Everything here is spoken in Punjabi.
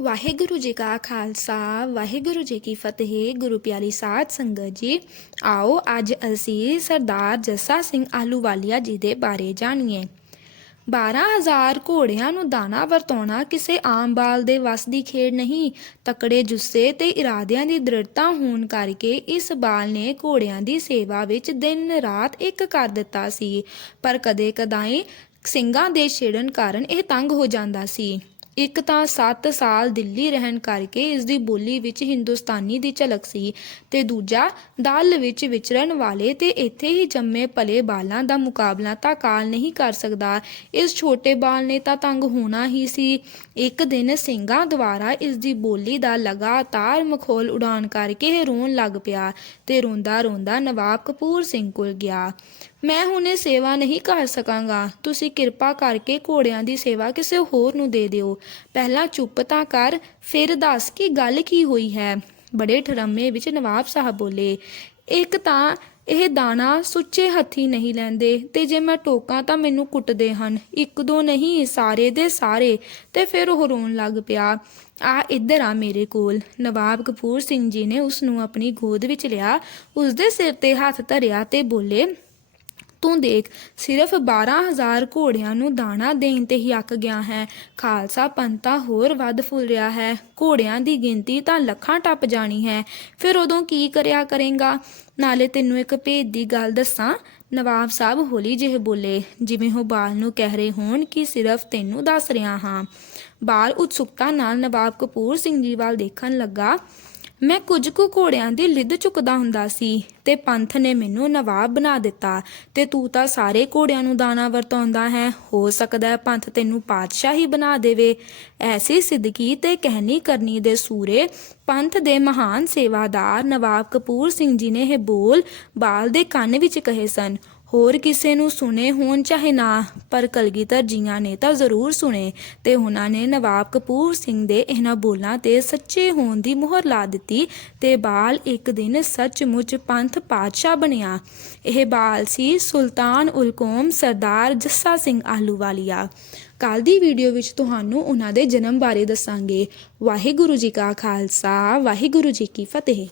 ਵਾਹਿਗੁਰੂ ਜੀ ਕਾ ਖਾਲਸਾ, ਵਾਹਿਗੁਰੂ ਜੀ ਕੀ ਫਤਿਹ, ਗੁਰੂ ਪਿਆਰੀ ਸਾਧ ਸੰਗਤ ਜੀ। ਆਓ ਅੱਜ ਅਸੀਂ ਸਰਦਾਰ ਜੱਸਾ ਸਿੰਘ ਆਲੂਵਾਲੀਆ ਜੀ ਦੇ ਬਾਰੇ ਜਾਣੀਏ। 12000 ਘੋੜਿਆਂ ਨੂੰ ਦਾਣਾ ਵਰਤਾਉਣਾ ਕਿਸੇ ਆਮ ਬਾਲ ਦੇ ਵੱਸ ਦੀ ਖੇਡ ਨਹੀਂ, ਤਕੜੇ ਜੁੱਸੇ ਤੇ ਇਰਾਦਿਆਂ ਦੀ ਦ੍ਰਿੜਤਾ ਹੋਣ ਕਰਕੇ ਇਸ ਬਾਲ ਨੇ ਘੋੜਿਆਂ ਦੀ ਸੇਵਾ ਵਿੱਚ ਦਿਨ ਰਾਤ ਇੱਕ ਕਰ ਦਿੱਤਾ ਸੀ, ਪਰ ਕਦੇ ਕਦਾਈ ਸਿੰਘਾਂ ਦੇ ਛੇੜਨ ਕਾਰਨ ਇਹ ਤੰਗ ਹੋ ਜਾਂਦਾ ਸੀ। ਇੱਕ ਤਾਂ 7 ਸਾਲ ਦਿੱਲੀ ਰਹਿਣ ਕਰਕੇ ਇਸ ਦੀ ਬੋਲੀ ਵਿੱਚ ਹਿੰਦੁਸਤਾਨੀ ਦੀ ਝਲਕ ਸੀ ਤੇ ਦੂਜਾ, ਦਲ ਵਿੱਚ ਵਿਚਰਨ ਵਾਲੇ ਤੇ ਇੱਥੇ ਹੀ ਜੰਮੇ ਪਲੇ ਬਾਲਾਂ ਦਾ ਮੁਕਾਬਲਾ ਤਾਂ ਕਾਲ ਨਹੀਂ ਕਰ ਸਕਦਾ। ਇਸ ਛੋਟੇ ਬਾਲ ਨੇ ਤਾਂ ਤੰਗ ਹੋਣਾ ਹੀ ਸੀ। ਇੱਕ ਦਿਨ ਸਿੰਘਾਂ ਦੁਆਰਾ ਇਸ ਦੀ ਬੋਲੀ ਦਾ ਲਗਾਤਾਰ ਮਖੌਲ ਉਡਾਨ ਕਰਕੇ ਇਹ ਰੋਣ ਲੱਗ ਪਿਆ ਤੇ ਰੋਂਦਾ ਰੋਂਦਾ ਨਵਾਬ ਕਪੂਰ ਸਿੰਘ ਕੋਲ ਗਿਆ। ਮੈਂ ਹੁਣ ਇਹ ਸੇਵਾ ਨਹੀਂ ਕਰ ਸਕਾਂਗਾ। ਤੁਸੀਂ ਕਿਰਪਾ ਕਰਕੇ ਘੋੜਿਆਂ ਦੀ ਸੇਵਾ ਕਿਸੇ ਹੋਰ ਨੂੰ ਦੇ ਦਿਓ। ਪਹਿਲਾਂ ਚੁੱਪ ਤਾਂ ਕਰ, ਫਿਰ ਦੱਸ ਕਿ ਗੱਲ ਕੀ ਹੋਈ ਹੈ। ਬੜੇ ਠਰਮੇ ਵਿੱਚ ਨਵਾਬ ਸਾਹਿਬ ਬੋਲੇ, ਇੱਕ ਤਾਂ ਇਹ ਦਾਣਾ ਸੁੱਚੇ ਹੱਥੀ ਨਹੀਂ ਲੈਂਦੇ ਤੇ ਜੇ ਮੈਂ ਟੋਕਾਂ ਤਾਂ ਮੈਨੂੰ ਕੁੱਟਦੇ ਹਨ। ਇੱਕ ਦੋ ਨਹੀਂ, ਸਾਰੇ ਦੇ ਸਾਰੇ। ਤੇ ਫਿਰ ਉਹ ਰੋਣ ਲੱਗ ਪਿਆ। ਆ, ਇੱਧਰ ਆ ਮੇਰੇ ਕੋਲ। ਨਵਾਬ ਕਪੂਰ ਸਿੰਘ ਜੀ ਨੇ ਉਸ ਨੂੰ ਆਪਣੀ ਗੋਦ ਵਿੱਚ ਲਿਆ ਉਸ ਦੇ ਸਿਰ ਤੇ ਹੱਥ ਧਰਿਆ ਤੇ ਬੋਲੇ ਤੂੰ ਦੇਖ ਸਿਰਫ 12000 ਘੋੜਿਆਂ ਨੂੰ ਦਾਣਾ ਦੇਣ ਤੇ ਹੀ ਅੱਕ ਗਿਆ ਹੈ। ਖਾਲਸਾ ਪੰਤਾ ਹੋਰ ਵੱਧ ਫੁੱਲ ਰਿਹਾ ਹੈ। ਘੋੜਿਆਂ ਦੀ ਗਿਣਤੀ ਤਾਂ ਲੱਖਾਂ ਟੱਪ ਜਾਣੀ ਹੈ। ਫਿਰ ਉਦੋਂ ਕੀ ਕਰਿਆ ਕਰੇਗਾ? ਨਾਲੇ ਤੈਨੂੰ ਇੱਕ ਭੇਦ ਦੀ ਗੱਲ ਦੱਸਾਂ। ਨਵਾਬ ਸਾਹਿਬ ਹੌਲੀ ਜਿਹੇ ਬੋਲੇ, ਜਿਵੇਂ ਉਹ ਬਾਲ ਨੂੰ ਕਹਿ ਰਹੇ ਹੋਣ ਕਿ ਸਿਰਫ ਤੈਨੂੰ ਦੱਸ ਰਿਹਾ ਹਾਂ। ਬਾਲ ਉਤਸੁਕਤਾ ਨਾਲ ਨਵਾਬ ਕਪੂਰ ਸਿੰਘ ਜੀ ਵੱਲ ਦੇਖਣ ਲੱਗਾ। ਮੈਂ ਕੁਝ ਕੁ ਘੋੜਿਆਂ ਦੀ ਲਿੱਦ ਚੁੱਕਦਾ ਹੁੰਦਾ ਸੀ ਤੇ ਪੰਥ ਨੇ ਮੈਨੂੰ ਨਵਾਬ ਬਣਾ ਦਿੱਤਾ ਤੇ ਤੂੰ ਤਾਂ ਸਾਰੇ ਘੋੜਿਆਂ ਨੂੰ ਦਾਣਾ ਵਰਤਾਉਂਦਾ ਹੈ, ਹੋ ਸਕਦਾ ਪੰਥ ਤੈਨੂੰ ਪਾਤਸ਼ਾਹ ਹੀ ਬਣਾ ਦੇਵੇ। ਐਸੀ ਸਿੱਧਕੀ ਤੇ ਕਹਿਣੀ ਕਰਨੀ ਦੇ ਸੂਰੇ ਪੰਥ ਦੇ ਮਹਾਨ ਸੇਵਾਦਾਰ ਨਵਾਬ ਕਪੂਰ ਸਿੰਘ ਜੀ ਨੇ ਇਹ ਬੋਲ ਬਾਲ ਦੇ ਕੰਨ ਵਿੱਚ ਕਹੇ ਸਨ। ਹੋਰ ਕਿਸੇ ਨੂੰ ਸੁਣੇ ਹੋਣ ਚਾਹੇ ਨਾ, ਪਰ ਕਲਗੀਧਰ ਜੀਆਂ ਨੇ ਤਾਂ ਜ਼ਰੂਰ ਸੁਣੇ, ਤੇ ਉਹਨਾਂ ਨੇ ਨਵਾਬ ਕਪੂਰ ਸਿੰਘ ਦੇ ਇਹਨਾਂ ਬੋਲਾਂ ਤੇ ਸੱਚੇ ਹੋਣ ਦੀ ਮੋਹਰ ਲਾ ਦਿੱਤੀ ਤੇ ਬਾਲ ਇੱਕ ਦਿਨ ਸੱਚਮੁੱਚ ਪੰਥ ਪਾਤਸ਼ਾਹ ਬਣਿਆ। ਇਹ ਬਾਲ ਸੀ ਸੁਲਤਾਨ ਉਲਕੌਮ ਸਰਦਾਰ ਜੱਸਾ ਸਿੰਘ ਆਹਲੂਵਾਲੀਆ। ਕੱਲ ਦੀ ਵੀਡੀਓ ਵਿੱਚ ਤੁਹਾਨੂੰ ਉਹਨਾਂ ਦੇ ਜਨਮ ਬਾਰੇ ਦੱਸਾਂਗੇ। ਵਾਹਿਗੁਰੂ ਜੀ ਕਾ ਖਾਲਸਾ, ਵਾਹਿਗੁਰੂ ਜੀ ਕੀ ਫਤਿਹ।